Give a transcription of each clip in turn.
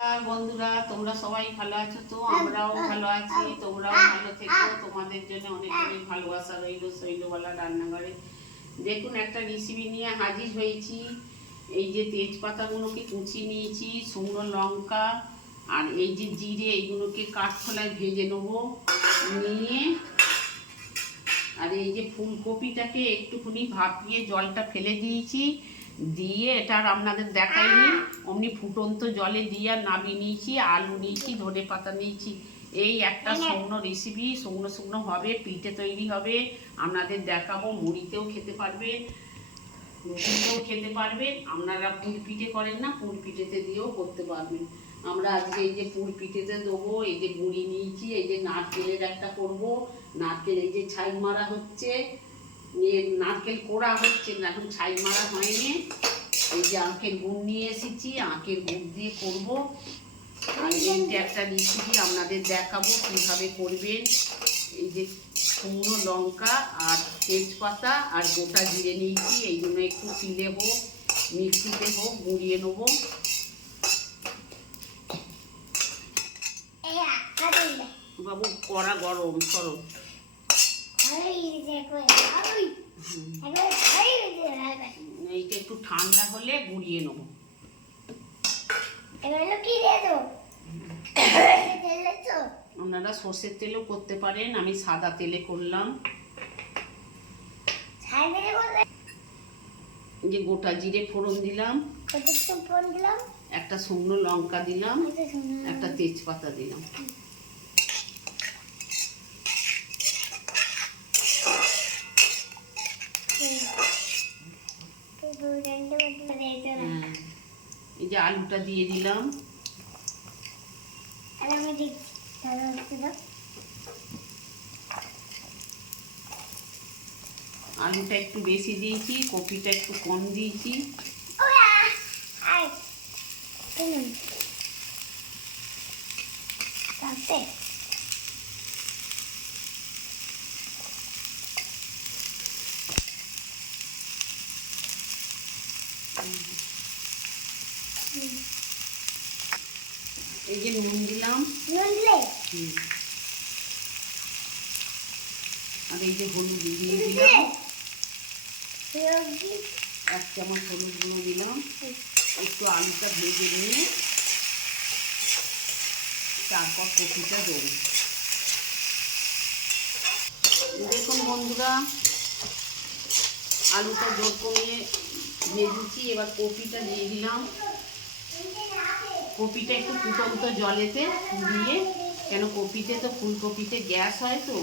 বন্ধুরা, তোমরা সবাই ভালো আছো তো? আমরাও ভালো আছি, তোমরাও ভালো থেকো। তোমাদের জন্য অনেক অনেক ভালোবাসা রইল শৈলবালা রান্নাঘরে। দেখুন, একটা রেসিপি নিয়ে হাজির হয়েছি। এই যে তেজপাতাগুলোকে কুচিয়ে নিয়েছি, শুকনো লঙ্কা আর এই যে জিরে, এইগুলোকে কাঠখোলায় ভেজে নেবো। নিয়ে আর এই যে ফুলকপিটাকে একটুখানি ভাপিয়ে জলটা ফেলে দিয়েছি, দিয়ে এটা আর আপনাদের দেখাইনি, অমনি ফুটন্ত জলে দিয়ে আর নামিয়ে নিয়েছি। আলু নিয়েছি, ধনে পাতা নিয়েছি। এই একটা শুকনো রেসিপি, শুকনো শুকনো হবে, পিঠে তৈরি হবে, আপনাদের দেখাবো। মুড়িতেও খেতে পারবেন, রুটিতেও খেতে পারবেন। আপনারা পুর পিঠে করেন না, পুর পিঠেতে দিয়েও করতে পারবেন। আমরা আজকে এই যে পুর পিঠেতে দেবো। এই যে গুঁড়ি নিয়েছি, এই যে নারকেলের একটা করব। নারকেল এই যে ছাই মারা হচ্ছে, নারকেল কোড়া হচ্ছে না, এখন ছাই মারা হয়নি। এই যে আখের গুড় নিয়ে এসেছি, আখের গুড় দিয়ে করব। আর এইটা একটা রেসিপি আপনাদের দেখাবো কীভাবে করবেন। এই যে শুকনো লঙ্কা আর তেজপাতা আর গোটা জিরে নিয়েছি, এই জন্য একটু শিলে হোক মিক্সিতে হোক গুঁড়িয়ে নেবো। বাবু কড়া গরম, সরো। এইটা একটু ঠান্ডা হলে গুঁড়িয়ে নেবো। আপনারা সর্ষের তেলেও করতে পারেন, আমি সাদা তেলে করলাম। যে গোটা জিরে ফোড়ন দিলাম, একটা শুকনো লঙ্কা দিলাম, একটা তেজপাতা দিলাম। এই যে আলুটা দিয়ে দিলাম। আলুটা একটু বেশি দিয়েছি, কপিটা একটু কম দিয়েছি। এই যে নুন দিলাম, আর এই যে হলুদ দিয়ে দিলাম, 1 চামচ হলুদ গুঁড়ো দিলাম। একটু আলুটা ভেজে নিয়ে তারপর কপিটা দেবো। দেখুন বন্ধুরা, আলুটা জোর কমিয়ে ভেজেছি, এবার কপিটা দিয়ে দিলাম। কপিটা একটু ফুটন্ত জলেতে দিয়ে, কেন কপিতে তো ফুলকপিতে গ্যাস হয়, তো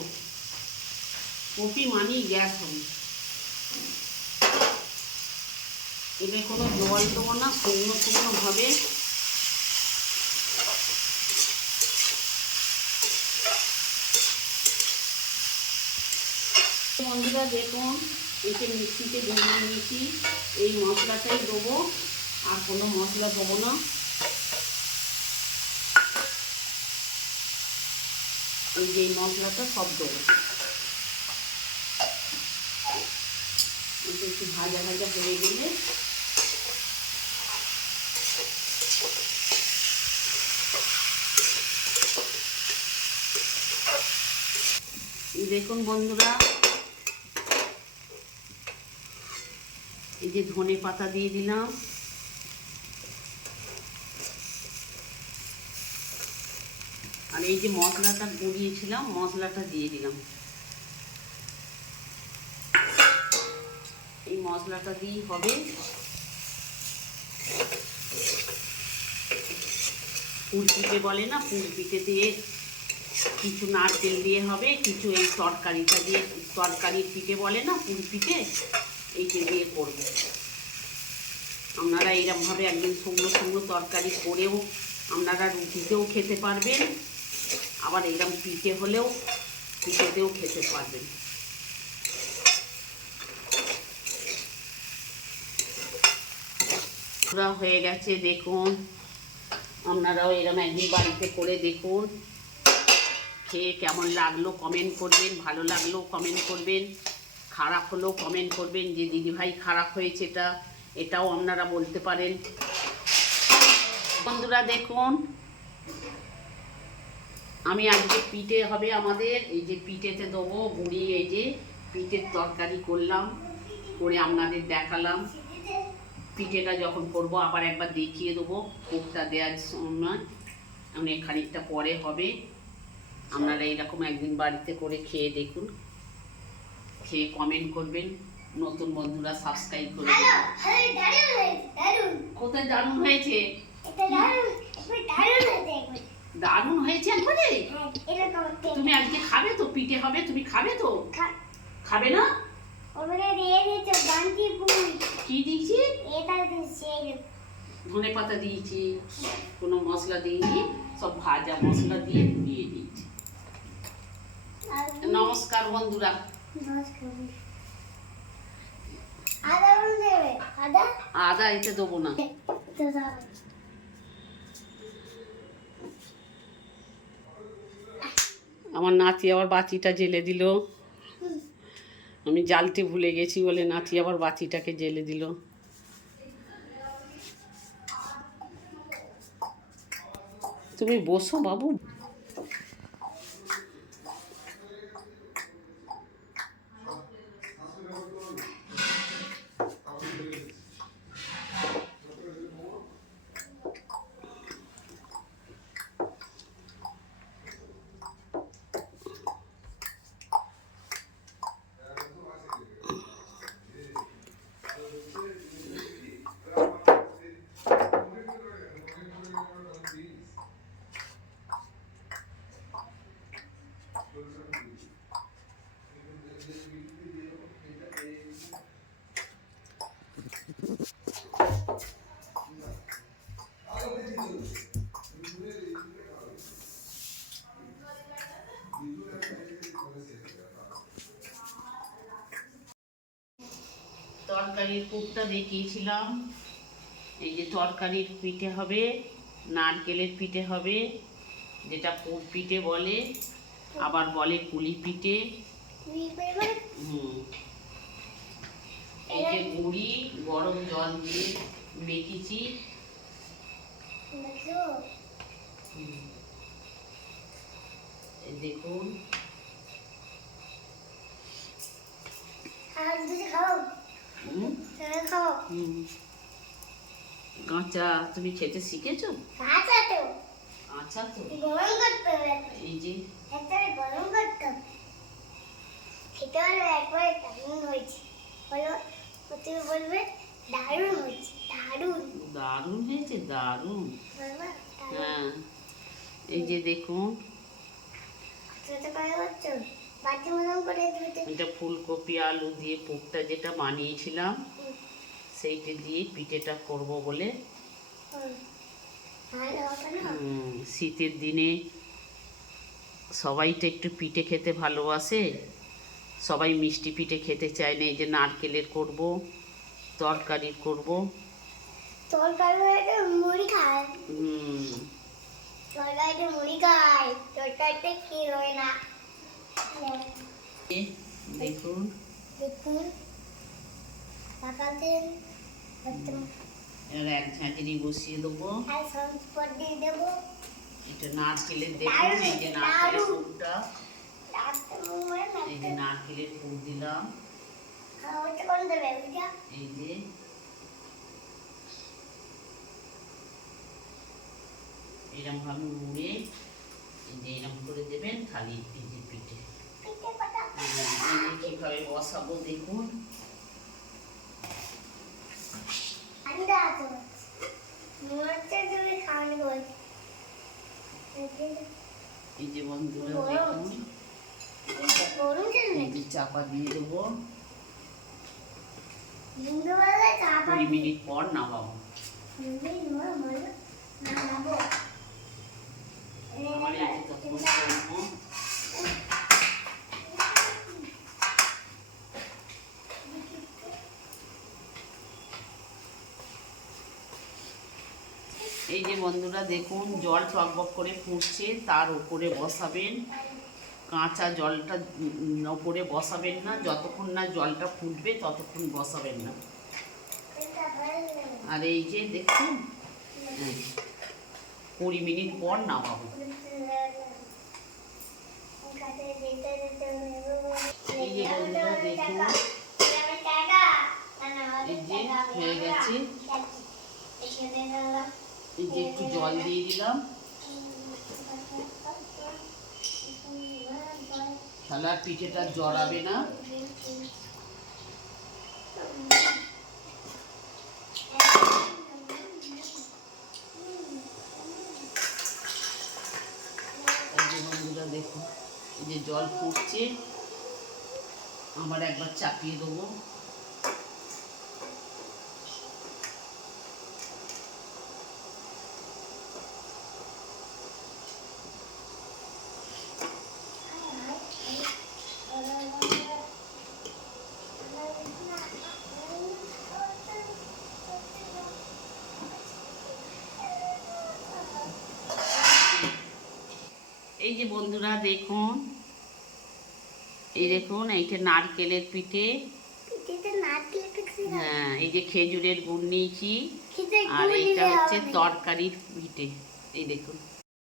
কপি মানেই গ্যাস হবে। এটা কোনো জল দেবো না, শুকনো শুকনো হবে। বন্ধুরা দেখুন, একে মিক্সিতে গুঁড়িয়ে নিয়েছি। এই মশলাটাই দেবো, আর কোনো মশলা দেবো না। এই যে মশলাটা সব দেবো। একটু ভাজা ভাজা হয়ে গেলে দেখুন বন্ধুরা, এই যে ধনে পাতা দিয়ে দিলাম, আর এই যে মশলাটা গুঁড়িয়েছিলাম, মশলাটা দিয়ে দিলাম। এই মশলাটা দিয়ে হবে। পুর পিঠে বলে না, পুর পিঠে দিয়ে কিছু নারকেল দিয়ে হবে, কিছু এই তরকারিটা দিয়ে, তরকারির পিঠে বলে না পুর পিঠে, এইটা দিয়ে করবে। আপনারা এইরকমভাবে একদিন শুকনো শুকনো তরকারি করেও আপনারা রুটিতেও খেতে পারবেন, আবার এইরকম পিঠে হলেও পিঠেতেও খেতে পারবেন। পুরা হয়ে গেছে দেখুন, আপনারাও এরকম একদিন বাড়িতে করে দেখুন, খেয়ে কেমন লাগলো কমেন্ট করবেন, ভালো লাগলেও কমেন্ট করবেন, খারাপ হলেও কমেন্ট করবেন, যে দিদিভাই খারাপ হয়েছে এটাও আপনারা বলতে পারেন। বন্ধুরা দেখুন, আমি আজকে পিঠে হবে আমাদের। এই যে পিঠেতে দেবো বুড়ি, এই যে পিঠের তরকারি করলাম, করে আপনাদের দেখালাম। পিঠেটা যখন করবো আবার একবার দেখিয়ে দেবো কোকটা দেওয়ার সময়, অনেক খানিকটা পরে হবে। আপনারা এইরকম একদিন বাড়িতে করে খেয়ে দেখুন, খেয়ে কমেন্ট করবেন। নতুন বন্ধুরা সাবস্ক্রাইব করবেন। কোথায় দারুণ হয়েছে? দারুণ হয়েছে একবারে। তুমি আজকে খাবে তো? পিঠে হবে, তুমি খাবে তো? খাবে না? কি দিয়েছি? ধনে পাতা দিয়েছি, কোনো মশলা দিইনি, সব ভাজা মশলা দিয়ে দিয়ে দিয়েছি। নমস্কার বন্ধুরা। আদা এতে দেবো না। আমার নাতি আবার বাতিটা জ্বেলে দিল। আমি জ্বালতে ভুলে গেছি বলে নাতি আবার বাতিটাকে জ্বেলে দিল। তুমি বসো বাবু। তরকারির কূপটা দেখিয়েছিলাম। এই যে তরকারির পিঠে হবে, নারকেলের পিঠে হবে, যেটা পুর পিঠে বলে, আবার বলে পুলি পিঠে। এই যে গুড়ি গরম জল দিয়ে মেখেছি। দেখুন, কাঁচা তুমি খেতে শিখেছো? আচ্ছা তো এই যে গরম করতে খেতে হলে একবারে দারুণ হয়েছে, বলো তুমি বলবে দারুণ হয়েছে। দারুণ হয়েছে, দারুণ। হ্যাঁ, এই যে দেখুন, এটা ফুলকপি আলু দিয়ে পুরটা যেটা বানিয়েছিলাম, সেইটা দিয়ে পিঠেটা করব বলে। শীতের দিনে সবাই তো একটু পিঠে খেতে ভালোবাসে, সবাই মিষ্টি পিঠে খেতে চায় না। এই যে নারকেলের করব, তরকারির করব। মুড়ি খায়, তরকারিতে মুড়ি খায়, তরকারিতে কি হয় না। দেখুন এক ঝাঁঝরি বসিয়ে দেবো, এটা নারকেলের। দেখুন এই যে নারকেলের পুরটা, এই যে নারকেলের পুর দিলাম, এই যে এরকম ভাবে মুড়ে এই যে এরকম করে দেবেন থালি। এই যে পিঠে কিভাবে বসাবো দেখুন। এই যে বন্ধুরা দেখুন, এই যে চাপা দিয়ে দেবো, 20 মিনিট পর নামাবো। আমার এই যে তখন করবো। এই যে বন্ধুরা দেখুন, জল টকবক করে ফুটছে, তার উপরে বসাবেন। কাঁচা জলটা উপরে বসাবেন না, যতক্ষণ না জলটা ফুটবে ততক্ষণ বসাবেন না। আর এই যে দেখুন, 20 মিনিট পর নামাবো। এই যে বন্ধুরা দেখুন, এই যে হয়ে গেছে। এই যে একটু জল দিয়ে দিলাম, তাহলে আর পিঠেটা জড়াবে না। এই যে বন্ধুরা দেখুন, এই যে জল ফুটছে, আবার একবার চাপিয়ে দেবো। এই যে বন্ধুরা দেখুন, এই দেখুন, এইটা নারকেলের পিঠে। হ্যাঁ, এই যে খেজুরের গুড় নিয়েছি, আর এইটা হচ্ছে তরকারির পিঠে। এই দেখুন।